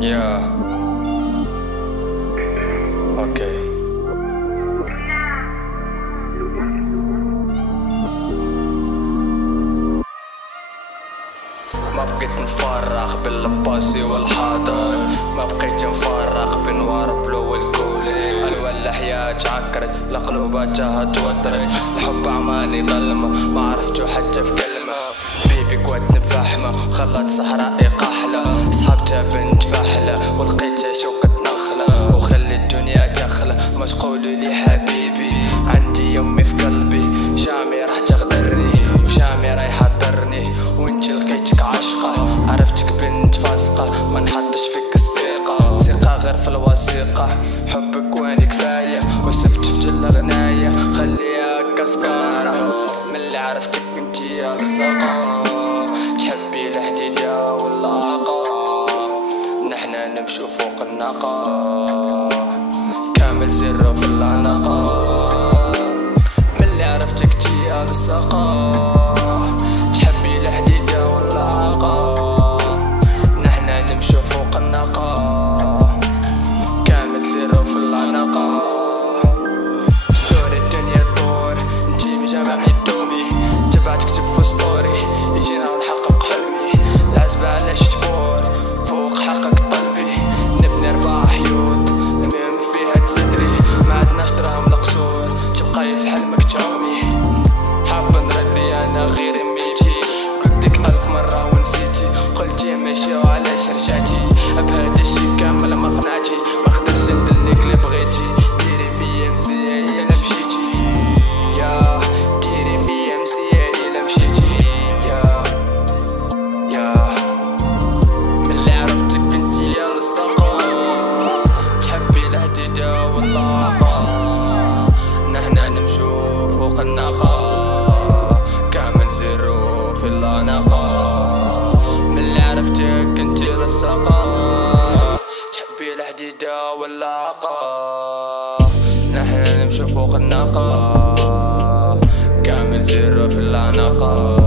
Yeah. Okay. ما بقيت نفرق بين الباسي والحاضر، ما بقيت نفرق بين واربلو والكولي. الولا حياة عكرت القلوباتها توترت، الحب عماني ظلمة ما عرفتو حتى في كلمة. بيبي قوتني بفحمة خلت صحرائي قحلة، صحابتها بنت فحلة ولقيتها شوكة نخلة، وخلي الدنيا تخلى ما تقولوا لي حبيبي. عندي يمي في قلبي شامي راح تغدرني وشامي رايح تضرني، وانتي لقيتك عاشقة عرفتك بنت فاسقة. ما نحطش فيك الثقة، ثقة غير في الوثيقة. حبك واني كفاية وسفت في جل غناية، خليها كسكارة من اللي عرفتك انتي يا الصقا. تحبي الحديدة واللاقة، نحنا نمشو فوق الناقة كامل زر في العناقة. من اللي عرفتك انتي يا الصقا، تحبي الحديدة واللاقة، نحنا نمشو فوق الناقة كامل زر في العناقة. سوري الدنيا تدور انتي مجامع حدومي، تبعت تكتب في ستوري يجينا ونحقق حلمي. العزبة علاش تبور فوق حقق طلبي، نبني 4 حيوط المهم فيها تستري. ما عدناش دراهم القصور تبقاي في حلمك تعومي. حاب نردي انا غير ميتي، قلتلك 1000 مرة ونسيتي، قلتي ماشي وعلاش رجعتي. بهذا الشي كامل ما قنعتي، ما قدرتش ندلك اللي بغيتي. ديري فيا مزيان الا مشيتي، يا ديري فيا مزيان الا مشيتي. يا من اللي عرفتك انتي يا الصقا، تحبي الحديدة واللاقة، نحنا نمشو فوق الناقة كامل زيرو في العناقة. من اللي عرفتك انتي الصقا، تحبي الحديدة واللاقة، نحنا نمشو فوق الناقة كامل زيرو في العناقة.